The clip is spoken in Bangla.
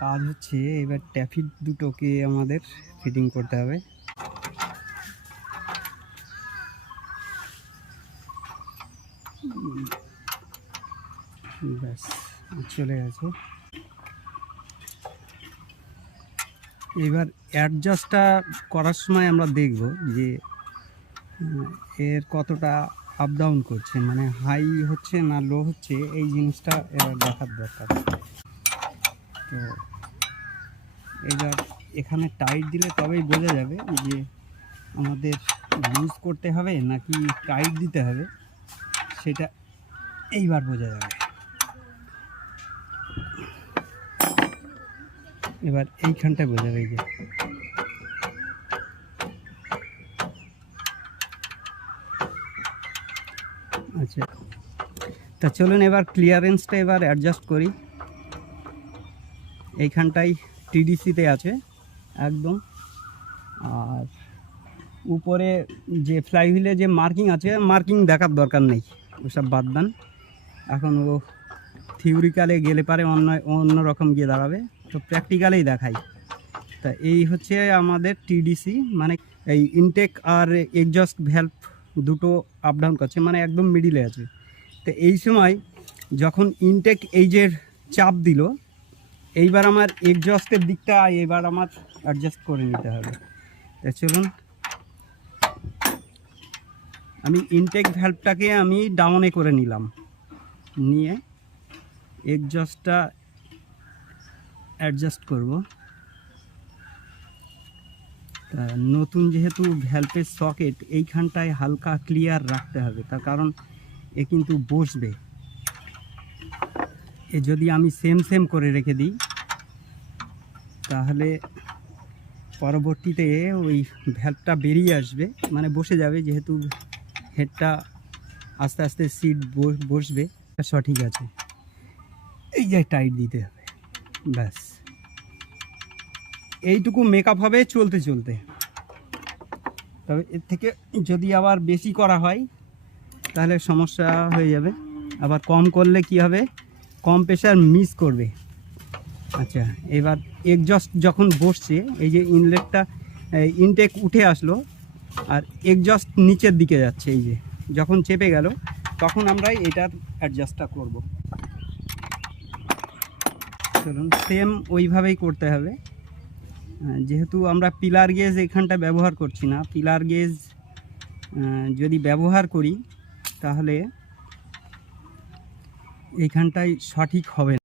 কাজ হচ্ছে এবার ট্যাফিট দুটোকে আমাদের ফিটিং করতে হবে। ব্যাস চলে গেছে। এবার অ্যাডজাস্টটা করার সময় আমরা দেখব যে এর কতটা আপ ডাউন করছে, মানে হাই হচ্ছে না লো হচ্ছে, এই জিনিসটা এবার দেখার দরকার। তো এবার এখানে টাইট দিলে তবেই বোঝা যাবে যে আমাদের লুজ করতে হবে নাকি টাইট দিতে হবে, সেটা এইবার বোঝা যাবে। এবার এইখানটায় বোঝা যাবে যে আচ্ছা। তা চলুন এবার ক্লিয়ারেন্সটা এবার অ্যাডজাস্ট করি। এইখানটাই টিডিসিতে আছে একদম, আর উপরে যে ফ্লাইহুইলে যে মার্কিং আছে, মার্কিং দেখার দরকার নেই, ওসব বাদ দেন। এখন ও থিওরিক্যালে গেলে পারে অন্য রকম গিয়ে দাঁড়াবে, তো প্র্যাকটিক্যালেই দেখাই। তা এই হচ্ছে আমাদের টিডিসি, মানে এই ইনটেক আর এক্সজস্ট ভ্যালভ দুটো আপ ডাউন করছে, মানে একদম মিডিলে আছে। তো এই সময় যখন ইনটেক এই যে চাপ দিল, এইবার আমার এক্সজস্টের দিকটা এবার আমার অ্যাডজাস্ট করে নিতে হবে। তা চলুন আমি ইনটেক ভ্যালভটাকে আমি ডাউনে করে নিলাম, নিয়ে এক্সজস্টটা অ্যাডজাস্ট করব। তা নতুন যেহেতু ভ্যালভের সকেট, এইখানটায় হালকা ক্লিয়ার রাখতে হবে, তার কারণ এ কিন্তু বসবে। এ যদি আমি সেম করে রেখে দিই তাহলে পরবর্তীতে ওই ভ্যালভটা বেরিয়ে আসবে, মানে বসে যাবে, যেহেতু হেডটা আস্তে আস্তে সিট বসবে। সঠিক আছে, এই যে টাইট দিতে হবে, ব্যাস এইটুকু মেকআপ হবে চলতে চলতে। তবে এর থেকে যদি আবার বেশি করা হয় তাহলে সমস্যা হয়ে যাবে, আবার কম করলে কি হবে, কম প্রেশার মিস করবে। আচ্ছা, এবার এক্সজস্ট যখন বসছে, এই যে ইনলেটটা ইনটেক উঠে আসলো আর এক্সজস্ট নিচের দিকে যাচ্ছে, এই যে যখন চেপে গেল তখন আমরা এটার অ্যাডজাস্টটা করব। চলুন সেম ওইভাবেই করতে হবে। যেহেতু আমরা পিলার গেজ এখানটা ব্যবহার করছি না, পিলার গেজ যদি ব্যবহার করি তাহলে এইখানটায় সঠিক হবে না।